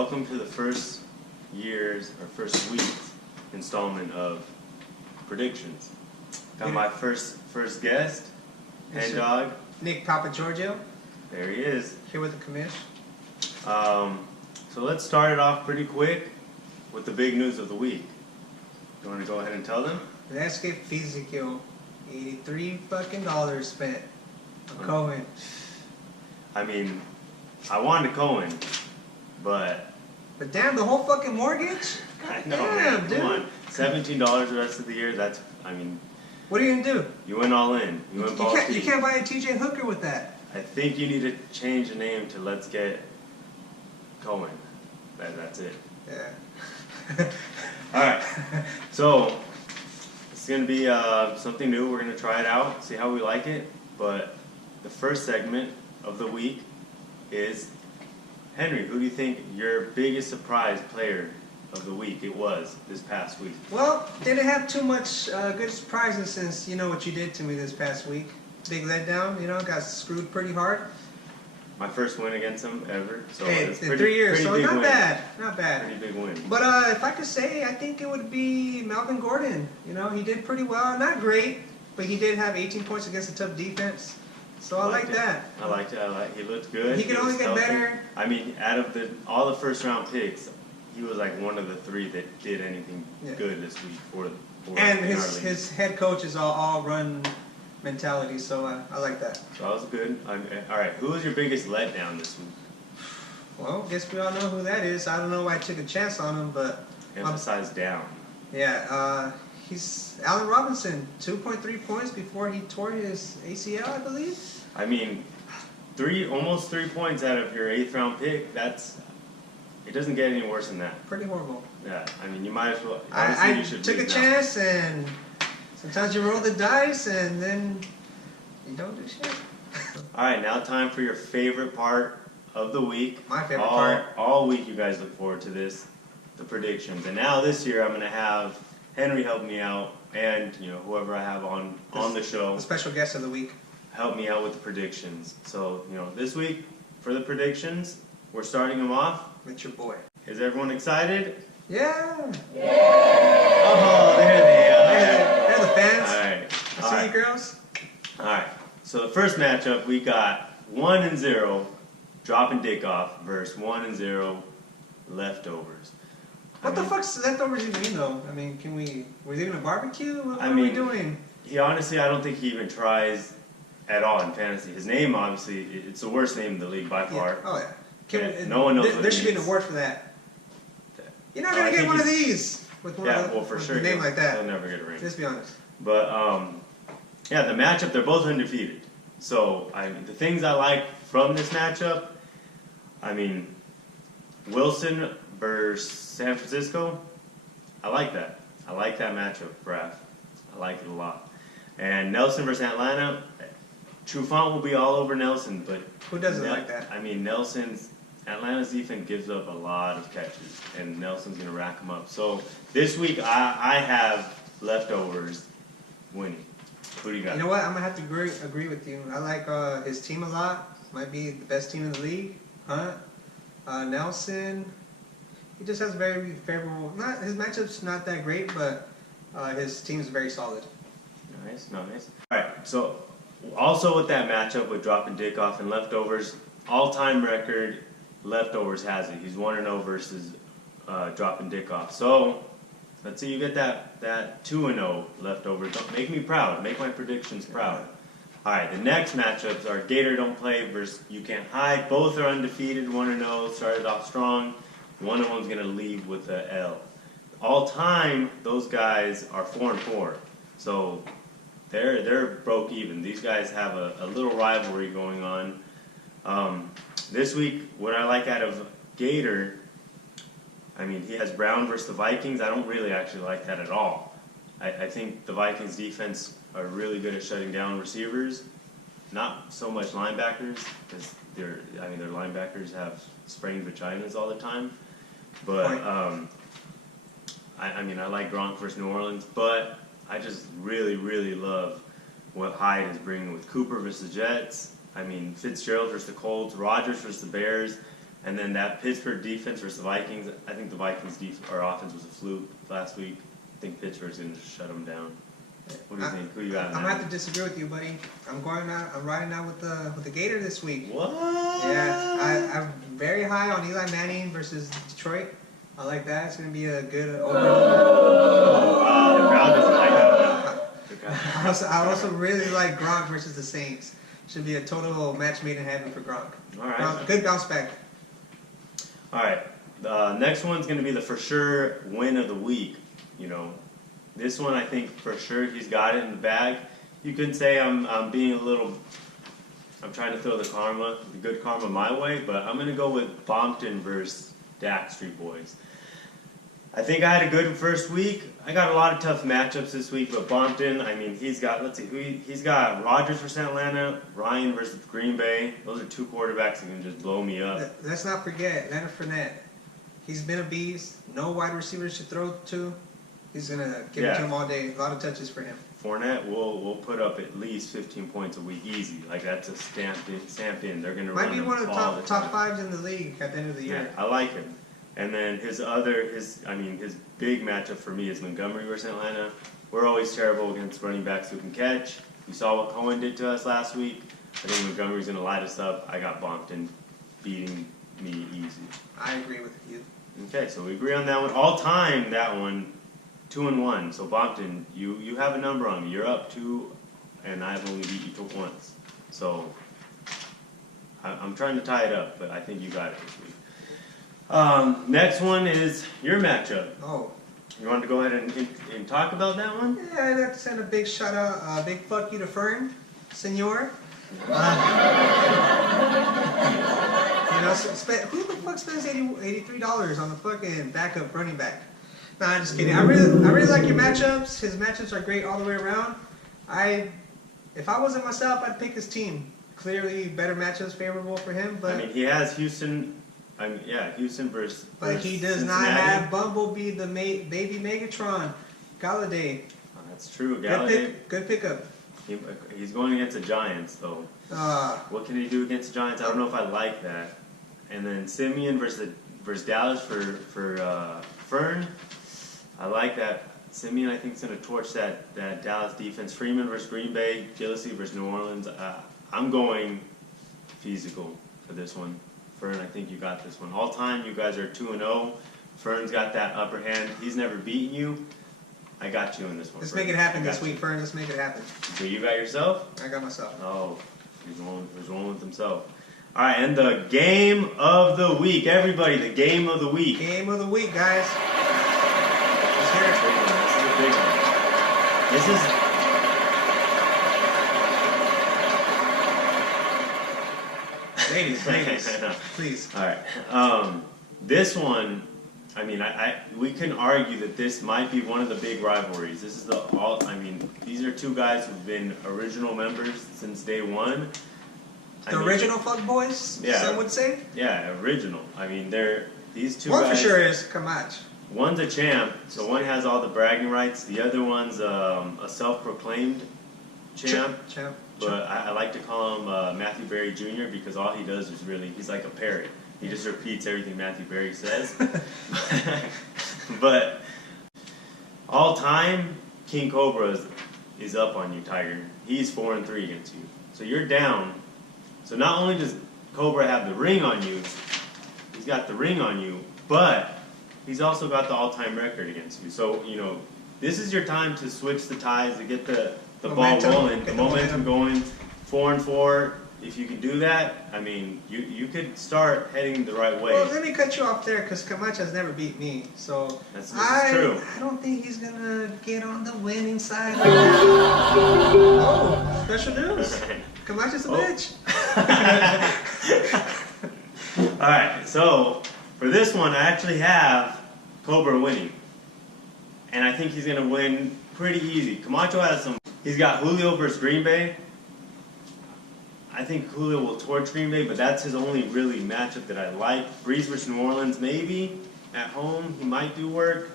welcome to the first week installment of predictions. Got my first guest, Hen Dog. Nick Papagorgio. There he is. Here with the commish. So let's start it off pretty quick with the big news of the week. You want to go ahead and tell them? Let's get physical. $83 fucking spent on Cohen. I mean, I wanted Cohen, but damn, the whole fucking mortgage? I know, damn, man. dude. Come on. $17 the rest of the year. That's, I mean. What are you gonna do? You went all in. You went balls deep. You can't buy a TJ Hooker with that. I think you need to change the name to Let's Get Cohen. That's it. Yeah. All right. So it's gonna be something new. We're gonna try it out, see how we like it. But the first segment of the week is Henry. Who do you think your biggest surprise player of the week it was this past week? Well, didn't have too much good surprises since you know what you did to me this past week. Big letdown, got screwed pretty hard. My first win against him ever. So hey, it's in pretty, 3 years, so not win. bad, not bad. Pretty big win. But if I could say, I think it would be Melvin Gordon. He did pretty well. Not great, but he did have 18 points against a tough defense. So I like that. I liked it. He looked good. He can only get better. I mean, out of all the first round picks, he was like one of the three that did anything good this week for and his head coach is all run mentality, so I like that. So that was good. All right, who was your biggest letdown this week? Well, guess we all know who that is. I don't know why I took a chance on him, but emphasize down. Yeah, he's Allen Robinson, 2.3 points before he tore his ACL, I believe. I mean, almost 3 points out of your 8th round pick. It doesn't get any worse than that. Pretty horrible. Yeah, I mean, you might as well. I took a chance, and sometimes you roll the dice, and then you don't do shit. All right, now time for your favorite part of the week. My favorite part. All week you guys look forward to this, the predictions. And now this year I'm going to have Henry help me out, and whoever I have on the show. The special guest of the week. Help me out with the predictions. So, this week for the predictions, we're starting them off. With your boy. Is everyone excited? Yeah. Oh, there they are. They're the fans. All right. I see you girls. All right. So the first matchup, we got 1-0, dropping dick off, versus 1-0, leftovers. What the fuck's leftovers even mean, though? I mean, we're doing a barbecue? What are we doing? Honestly, I don't think he even tries at all in fantasy. His name, obviously, it's the worst name in the league by far. Yeah. Oh, yeah. No one knows there should be an award for that. You're not going to get one of these with a name like that. He'll never get a ring. Let's be honest. But, yeah, the matchup, they're both undefeated. So, the things I like from this matchup, Wilson versus San Francisco, I like that. I like that matchup, Raph. I like it a lot. And Nelson versus Atlanta, Trufant will be all over Nelson, but who doesn't like that? Atlanta's defense gives up a lot of catches, and Nelson's going to rack them up. So this week I have leftovers winning. Who do you got? You know what? I'm going to have to agree with you. I like his team a lot. Might be the best team in the league. Nelson, he just has very favorable. His matchup's not that great, but his team's very solid. Nice. All right, so also with that matchup with dropping dick off and leftovers, all-time record, leftovers has it. He's 1-0 versus dropping dick off. So let's see you get that 2-0 leftovers. Make me proud. Make my predictions proud. All right, the next matchups are Gator Don't Play versus You Can't Hide. Both are undefeated, 1-0. Started off strong. One of them's going to leave with an L. All time, those guys are 4-4. So they're broke even. These guys have a little rivalry going on. This week, what I like out of Gator, he has Brown versus the Vikings. I don't really actually like that at all. I think the Vikings defense are really good at shutting down receivers, not so much linebackers, because their linebackers have sprained vaginas all the time. But I like Gronk versus New Orleans, but I just really, really love what Hyde is bringing with Cooper versus the Jets. Fitzgerald versus the Colts, Rodgers versus the Bears. And then that Pittsburgh defense versus the Vikings, I think the Vikings our offense was a fluke last week. I think Pittsburgh's going to shut them down. What do you think? Who you got? I'm gonna have to disagree with you, buddy. I'm riding out with the Gator this week. What? Yeah, I'm very high on Eli Manning versus Detroit. I like that. It's gonna be a good over. The crowd doesn't like that. I also really like Gronk versus the Saints. Should be a total match made in heaven for Gronk. All right. Good bounce back. All right. The next one's going to be the for sure win of the week. You know, this one I think for sure he's got it in the bag. You could say I'm being a little. I'm trying to throw the good karma my way, but I'm going to go with Bompton versus Dak Street Boys. I think I had a good first week. I got a lot of tough matchups this week, but Bompton, I mean, he's got Rodgers versus Atlanta, Ryan versus Green Bay. Those are two quarterbacks that can just blow me up. Let's not forget Leonard Fournette. He's been a beast. No wide receivers to throw to. He's going to give it to him all day. A lot of touches for him. Fournette will put up at least 15 points a week easy. Like, that's a stamped in. They're going to run Might be one of the top fives in the league at the end of the year. I like him. And then his big matchup for me is Montgomery versus Atlanta. We're always terrible against running backs who can catch. You saw what Cohen did to us last week. I think Montgomery's going to light us up. I got Bompton beating me easy. I agree with you. Okay, so we agree on that one. All time, that one, 2-1. So Bompton, you have a number on me. You're up 2, and I've only beat you once. So I'm trying to tie it up, but I think you got it this week. Next one is your matchup. Oh. You want to go ahead and talk about that one? Yeah, I'd like to send a big shout out, a big fuck you to Fern, senor. Who the fuck spends $83 on the fucking backup running back? Nah, I'm just kidding. I really like your matchups. His matchups are great all the way around. If I wasn't myself, I'd pick his team. Clearly, better matchups favorable for him. But I mean, he has Houston. Houston versus. But he does Cincinnati. not have Bumblebee, the baby Megatron, Galladay. Oh, that's true. Galladay. Good pickup. He's going against the Giants, though. What can he do against the Giants? I don't know if I like that. And then Simeon versus Dallas for Fern. I like that. Simeon, I think, is going to torch that Dallas defense. Freeman versus Green Bay. Gillespie versus New Orleans. I'm going physical for this one. Fern, I think you got this one. All time, you guys are 2-0. Fern's got that upper hand. He's never beaten you. I got you in this one. Let's make it happen this week, Fern. Let's make it happen. So you got yourself? I got myself. Oh, he's rolling with himself. All right, and the game of the week. Everybody, the game of the week. Game of the week, guys. Let's hear it. This is a big one. This is... Ladies, please. All right. This one, I mean, we can argue that this might be one of the big rivalries. This is these are two guys who've been original members since day one. Original fuck boys, yeah, some would say? Yeah, original. I mean, these two one guys. One for sure is Kamach. One's a champ, so one has all the bragging rights. The other one's a self-proclaimed champ. But I like to call him Matthew Berry Jr. because all he does is he's like a parrot. He just repeats everything Matthew Berry says. But all time, King Cobra is up on you, Tiger. He's 4-3 against you. So you're down. So not only does Cobra have the ring on you, he's got the ring on you, but he's also got the all-time record against you. So, this is your time to switch the ties, to get the ball rolling, the momentum going, 4-4. If you can do that, I mean, you could start heading the right way. Well, let me cut you off there because Kamach has never beat me. So this is true. I don't think he's going to get on the winning side right now. Oh, special news. Kamach is a bitch. All right, so for this one, I actually have Cobra winning. And I think he's going to win pretty easy. Camacho has he's got Julio versus Green Bay. I think Julio will torch Green Bay, but that's his only really matchup that I like. Breeze versus New Orleans, maybe. At home, he might do work.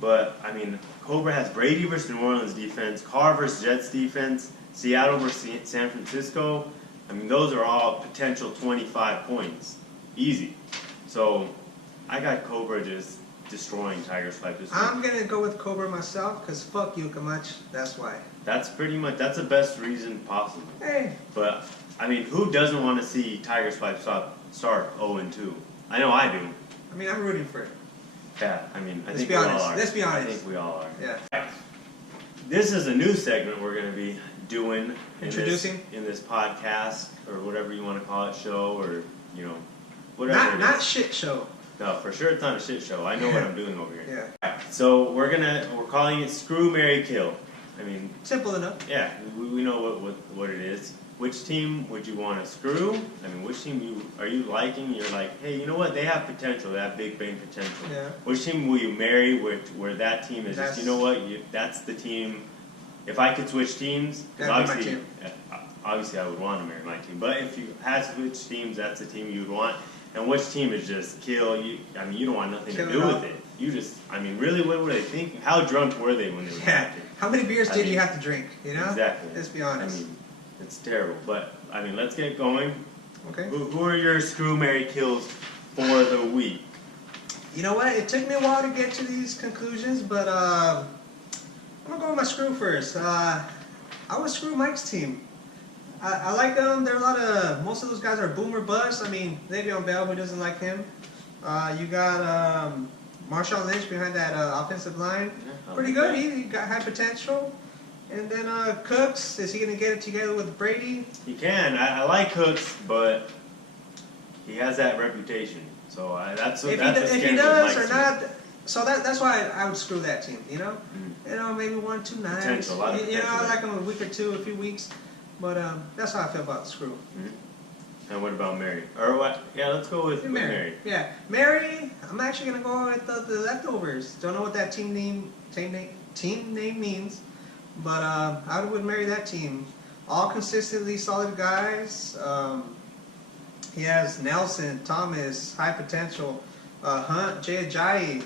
But, I mean, Cobra has Brady versus New Orleans defense, Carr versus Jets defense, Seattle versus San Francisco. I mean, those are all potential 25 points. easy. So I got Cobra just destroying Tiger Swipe this week. I'm gonna go with Cobra myself, cause fuck you, Kamach. That's why. That's that's the best reason possible. Hey. But I mean, who doesn't want to see Tiger Swipe start 0-2? I know I do. I mean, I'm rooting for it. Yeah, I mean, I Let's think be we honest. all are. Let's be honest. I think we all are. Yeah. This is a new segment we're going to be doing Introducing? in this podcast, or whatever you want to call it, show, or whatever. Not shit show. No, for sure it's not a shit show. I know what I'm doing over here. Yeah. So we're calling it Screw, Marry, Kill. I mean, simple enough. Yeah, we know what it is. Which team would you want to screw? I mean, which team are you liking? You're like, hey, you know what? They have potential. They have big bang potential. Yeah. Which team will you marry? Where that team is just, you know what? That's the team. If I could switch teams, because obviously I would want to marry my team. But if you had to switch teams, that's the team you would want. And which team is just kill? You don't want nothing to do with it. You just, I mean, really, what were they thinking? How drunk were they when they were drafted? How many beers did you have to drink? You know? Exactly. Let's be honest. I mean, it's terrible. But I mean, let's get going. Okay. Who are your Screw, Marry, Kills for the week? You know what? It took me a while to get to these conclusions, but I'm gonna go with my screw first. I would screw Mike's team. I like them. There are most of those guys are boomer bust. I mean, Le'Veon Bell, who doesn't like him. You got Marshawn Lynch behind that offensive line. Yeah, pretty good. He got high potential. And then Cooks, is he going to get it together with Brady? He can. I like Cooks, but he has that reputation. So that's if he does or not. So that's why I would screw that team. You know, maybe 1 or 2 nights. Potential, a lot of potential. I like him a week or two, a few weeks. But that's how I feel about screw. Mm-hmm. And what about Mary? Or what? Yeah, let's go with Mary. Yeah, Mary. I'm actually gonna go with the leftovers. Don't know what that team name means, but I would marry that team. All consistently solid guys. He has Nelson, Thomas, high potential. Hunt, Jay Ajayi,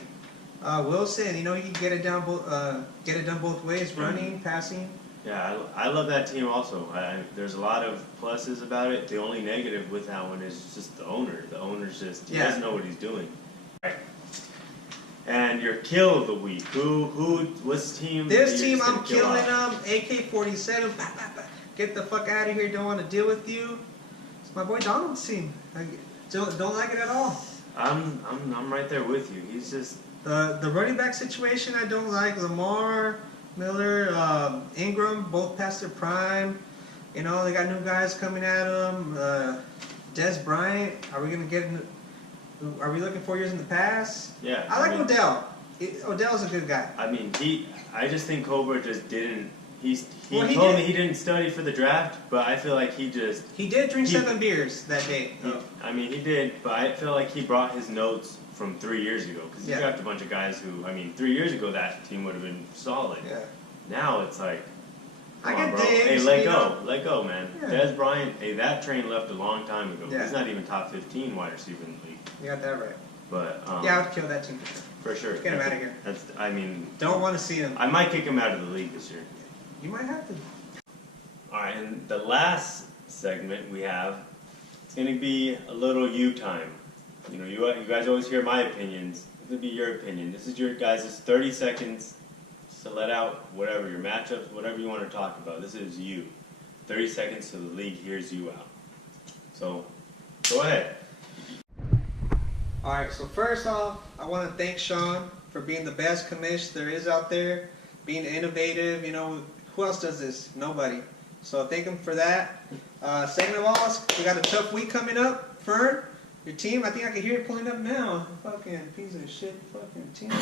Wilson. You know, he can get it done both ways, running, passing. Yeah, I love that team also. There's a lot of pluses about it. The only negative with that one is just the owner. The owner's just, he doesn't know what he's doing. Right. And your kill of the week. What's team? This team, I'm killing them. AK-47. Get the fuck out of here. Don't want to deal with you. It's my boy Donald's team. I don't like it at all. I'm right there with you. He's just the running back situation. I don't like. Lamar, Miller, Ingram, both past their prime. You know, they got new guys coming at them. Des Bryant. Are we looking 4 years in the past? Yeah. I like Odell. Odell's a good guy. I mean, I just think Cobra just didn't. He told me he didn't study for the draft, but I feel like he did drink 7 beers that day. I mean, he did, but I feel like he brought his notes from 3 years ago because he drafted a bunch of guys who, I mean, 3 years ago that team would have been solid. Yeah. Now it's like, come on, bro. Diggs, hey, let go, man. Yeah. Des Bryant, hey, that train left a long time ago. Yeah. He's not even top 15 wide receiver in the league. You got that right. But yeah, I would kill that team for sure. For sure. Get him out of here. I mean, don't want to see him. I might kick him out of the league this year. You might have to. All right, and the last segment we have, it's going to be a little you time. You know, you guys always hear my opinions. It's going to be your opinion. This is your guys' 30 seconds to let out whatever, your matchups, whatever you want to talk about. This is you. 30 seconds so the league hears you out. So, go ahead. All right, so first off, I want to thank Sean for being the best commish there is out there, being innovative. You know, who else does this? Nobody. So thank him for that. Second of all, we got a tough week coming up. Fern, your team, I think I can hear it pulling up now. Fucking piece of shit fucking team.